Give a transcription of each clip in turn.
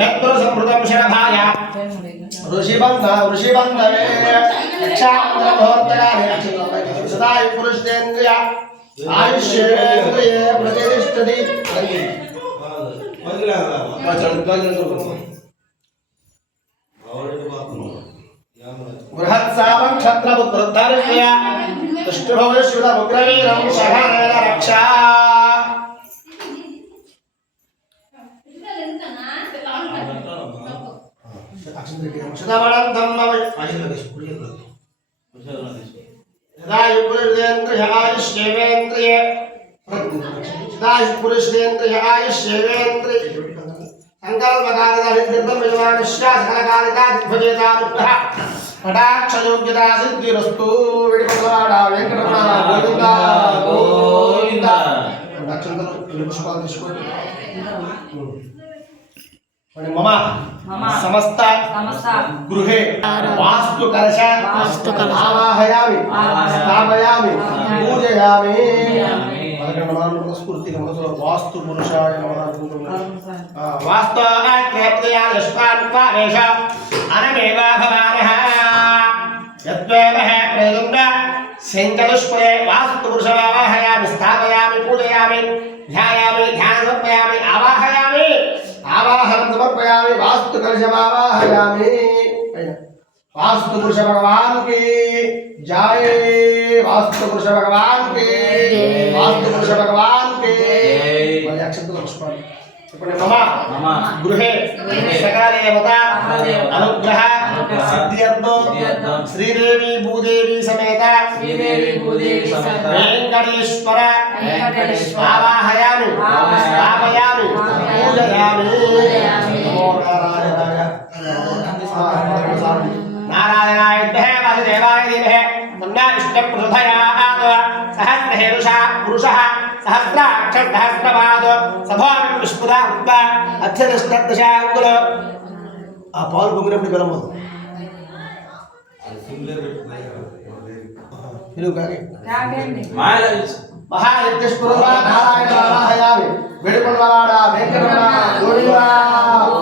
यत्पुरुषमृतं शरभाय ऋषिबन्धवे रक्षामृतमहोत्तराणि सदायु पुरुषेन्द्रिय आयुष्येन्द्रिये प्रतिष्ठति बृहत्सामं क्षत्रपुत्रधर्म्य तुष्टुभवश्रुतमुग्रवीरं शरणेन रक्षा शतमणन्तं मम सदायु पुरुषेन्द्रिय आयुष्येन्द्रिये सदायु पुरुषेन्द्रिय आयुष्येन्द्रिये संकल्पकारिता विद्युतमिवानिश्वासकारिता दिग्भजेतानुग्रह कटाक्षयोग्यता सिद्धिरस्तु विडिपगवाडा वेंकटरमण गोविंदा गोविंदा अक्षंतలు పుష్పాలు తీసుకోండి मम समस्त गृहे वास्तु कलश आवाहयामि स्थापयामि पूजयामि स्फूर्ति वास्तु पुरुषाय नमः वास्तु यस्मान्वेश अनमेव भवानः यद्वेमः प्रेदुण्ड शङ्खदुष्पये वास्तु पुरुषमावाहयामि स्थापयामि पूजयामि ध्यायामि ध्यानसमर्पयामि आवाहयामि आवाहनं समर्पयामि वास्तु कलशमावाहयामि वास्तु पुरुष भगवान की जय वास्तु पुरुष भगवान की वास्तु पुरुष भगवान की मम गृहे सकल देवता अनुग्रह सिद्ध्यर्थो श्रीदेवी भूदेवी समेत वेंकटेश्वर आवाहयामि स्थापयामि पूजयामि नमो नारायणाय विद्महे वासुदेवाय धीमहि तन्नो विष्णुः प्रचोदयात् सहस्रहेरुषा पुरुषः सहस्राक्षर सहस्रपाद सभाविं विष्णुदा उद्वा अक्षरष्टदशाङ्कुल आ पाल పొంగినప్పుడు గలమదు महायज्ञस्पुरवा नारायण नारायणामि वेడుకొండవాడ వెంకటరమణ గోవిందా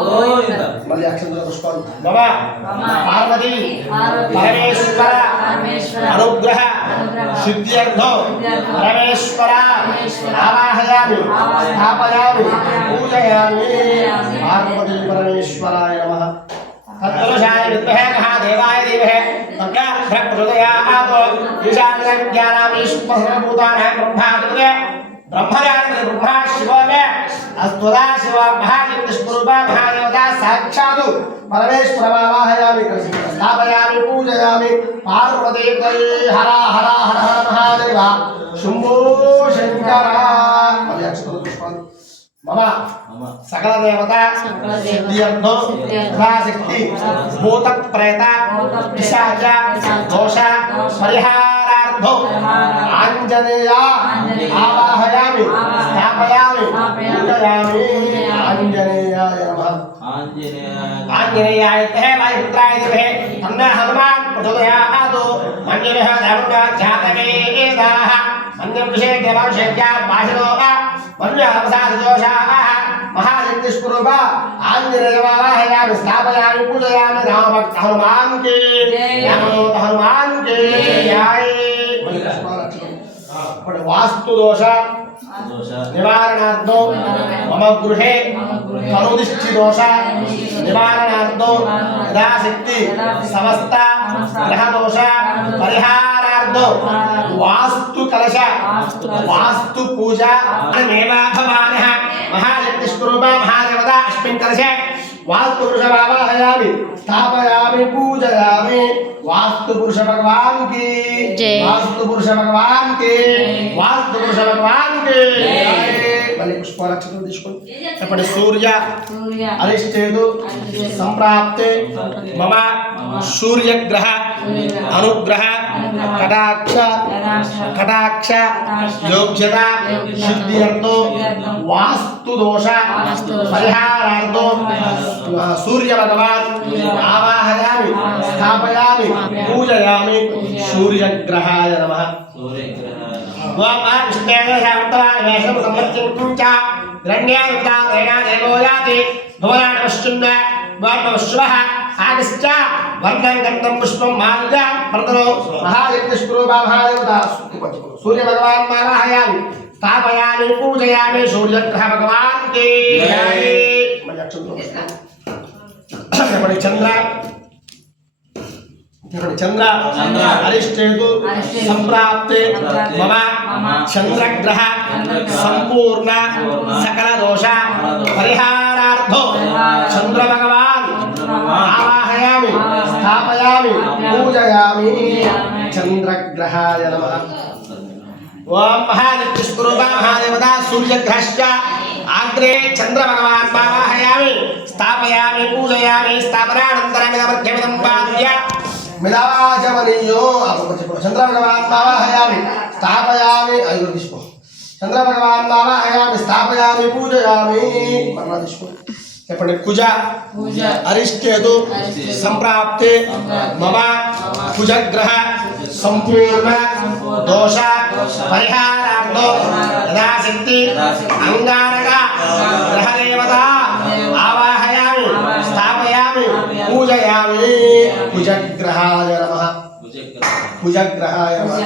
గోవిందా మళ్ళీ అక్షంతల పుష్పాలు నమ పార్వతీ పరమేశ్వర అనుగ్రహ సిద్ధ్యర్థో పరమేశ్వర ఆవాహయామి స్థాపయామి పూజయామి పార్వతీ పరమేశ్వరాయ నమః तत्पुरुषाय विद्महे महादेवाय धीमहि तन्नो प्रचोदयात् ईशानज्ञानामीश्वरभूतानां ब्रह्मादिते ब्रह्मजातः ब्रह्मा शिवो मे अस्तुदा शिव महाशक्तिस्वरूपा महादेवता साक्षात् परमेश्वरमावाहयामि स्थापयामि पूजयामि पार्वती हर हर हर हर महादेव शंभो शंकर मम सकल देवता सिद्ध्यर्थो यथाशक्ति भूत प्रेत पिशाच दोष परिहारार्थो आंजनेय आवाहयामि स्थापयामि पूजयामि आंजनेयाय नमः आंजनेयाय ते वायुपुत्राय धीमहि तन्नो हनुमान् प्रचोदयात् मन्यः धर्मः जातवेदाः मन्यं विषये देवांशेज्ञा भाषणोः वन्यवसादोषाः महाशक्तिस्वरूपा आंजनेयमावाहयामि स्थापयामि पूजयामि रामभक्त हनुमान की रामदूत हनुमान की जय वास्तु दोष निवारणार्थो मम गृहे तनुदिष्टि दोष निवारणार्थो यथाशक्ति समस्त ग्रह दोष परिहारार्थो वास्तु कलश वास्तु पूजा अनेवा भवानः महाशक्तिस्वरूपा महादेवता अस्मिन् कलशे वास्तु पुरुष आवाहयामि स्थापयामि पूजयामि वास्तु पुरुष भगवान की जय वास्तु पुरुष भगवान की वास्तु पुरुष भगवान की मल्ली पुष्पालक्षण తీసుకోండి చెప్పండి సూర్య అరిష్టేదు సంప్రాప్తే మమ సూర్యగ్రహ అనుగ్రహ కటాక్ష యోగ్యత సిద్ధ్యర్థో వాస్తు దోష పరిహారార్థో सूर्य भगवान आवाहयामि स्थापयामि पूजयामि सूर्यग्रहाय नमः। हिरण्यादिता तेना देवो याति भुवनानवश्चुन्द वर्णवश्वः आदिश्च वर्णं गन्धं पुष्पं माल्यं प्रतरो महायज्ञस्वरूपा महादेवता सूर्य भगवान् मावाहयामि स्थापयामि पूजयामि सूर्यग्रह भगवान् की जय चंद्र अरिष्टेतु संप्राप्ते मम चंद्रग्रह संपूर्ण सकल दोष परिहारार्थो चंद्र भगवान् आवाहयामि स्थापयामि पूजयामि चंद्रग्रहाय नमः। ओम महादित्यस्वरूपा महादेवता सूर्यग्रहश्च आग्रे चंद्र भगवान् आवाहयामि स्थापयामि पूजयामि स्थापनानन्तरमिदमध्यमिदं पाद्य मिदावाचमनीयो चंद्र भगवान् आवाहयामि स्थापयामि अयुर्दिष्पो चंद्र भगवान् आवाहयामि स्थापयामि पूजयामि परमादिष्पो చెప్పండి కుజ అరిష్టేతు సంప్రాప్తే మమ కుజగ్రహ సంపూర్ణ దోష పరిహారార్థో యథాశక్తి అంగారక గ్రహదేవత ఆవాహయామి స్థాపయామి పూజయామి కుజగ్రహాయ నమః కుజగ్రహాయ నమః।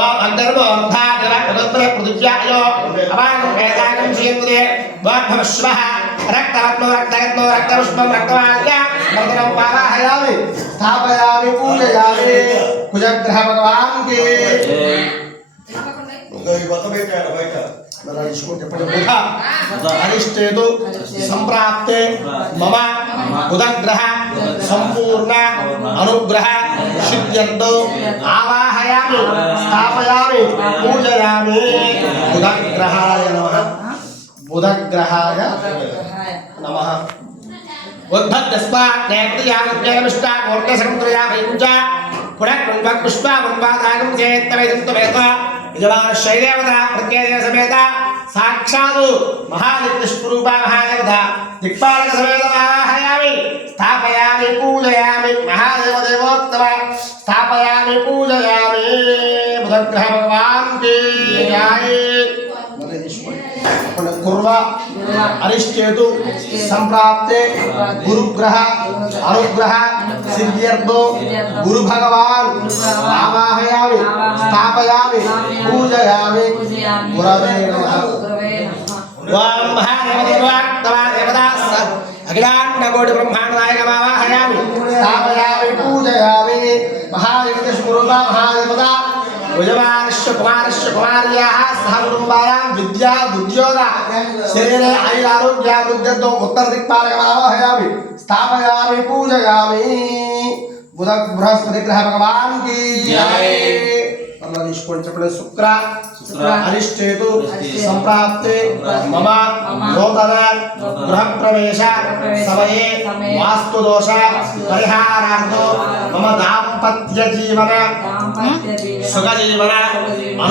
ఓం అంతర్మో అర్థాదర ఉదత్ర పృథివ్యాయో అవాగం వేదాగం శ్రీముదే వాగ్భవశ్వః रक्तरत्नो रक्तरत्नो रक्तपुष्पं रक्तमाल्य वर्धनं पावाहयामि स्थापयामि पूजयामि कुजग्रह भगवान् की अरिष्टेतु संप्राप्ते मम कुजग्रह संपूर्ण अनुग्रह सिद्ध्यर्थो आवाहयामि स्थापयामि पूजयामि कुजग्रहाय नमः। बुधग्रहाय नमः। उद्धतस्मात् नेत्रियागुप्यमिष्टा कोर्कसमुद्रया वैकुञ्जा पुनः पुष्पावन्वादागं चेत्तवेदन्तवेद यजमानशैदेवता प्रत्येदेव समेत साक्षात् महादित्यस्वरूपा महादेवता दिक्पालक समेत आवाहयामि स्थापयामि पूजयामि महादेवदेवोत्तम स्थापयामि पूजयामि बुधग्रह भगवान् की जय। कुर्वा अरिष्टेतु संप्राप्ते गुरुग्रह अनुग्रह सिद्ध्यर्थो गुरु भगवान् आवाहयामि स्थापयामि पूजयामि गुरवे नमः। ओम महादेवदेवता अखिलांडकोटि ब्रह्मांडनायक आवाहयामि स्थापयामि पूजयामि महादेवस्वरूपा महादेवता यजमानस्य कुमारस्य कुमार्याः सह कुटुम्बायां विद्या उद्योग शरीरे आयुरारोग्य वृद्ध्यर्थो उत्तरदिक्पालकम् आवाहयामि स्थापयामि पूजयामि बुध बृहस्पति ग्रह भगवान् की जय। शुक्र अरिष्टेतु संप्राप्ते मम नूतन गृह प्रवेश समये वास्तु दोष परिहारार्थो मम दाम्पत्य जीवन सुख जीवन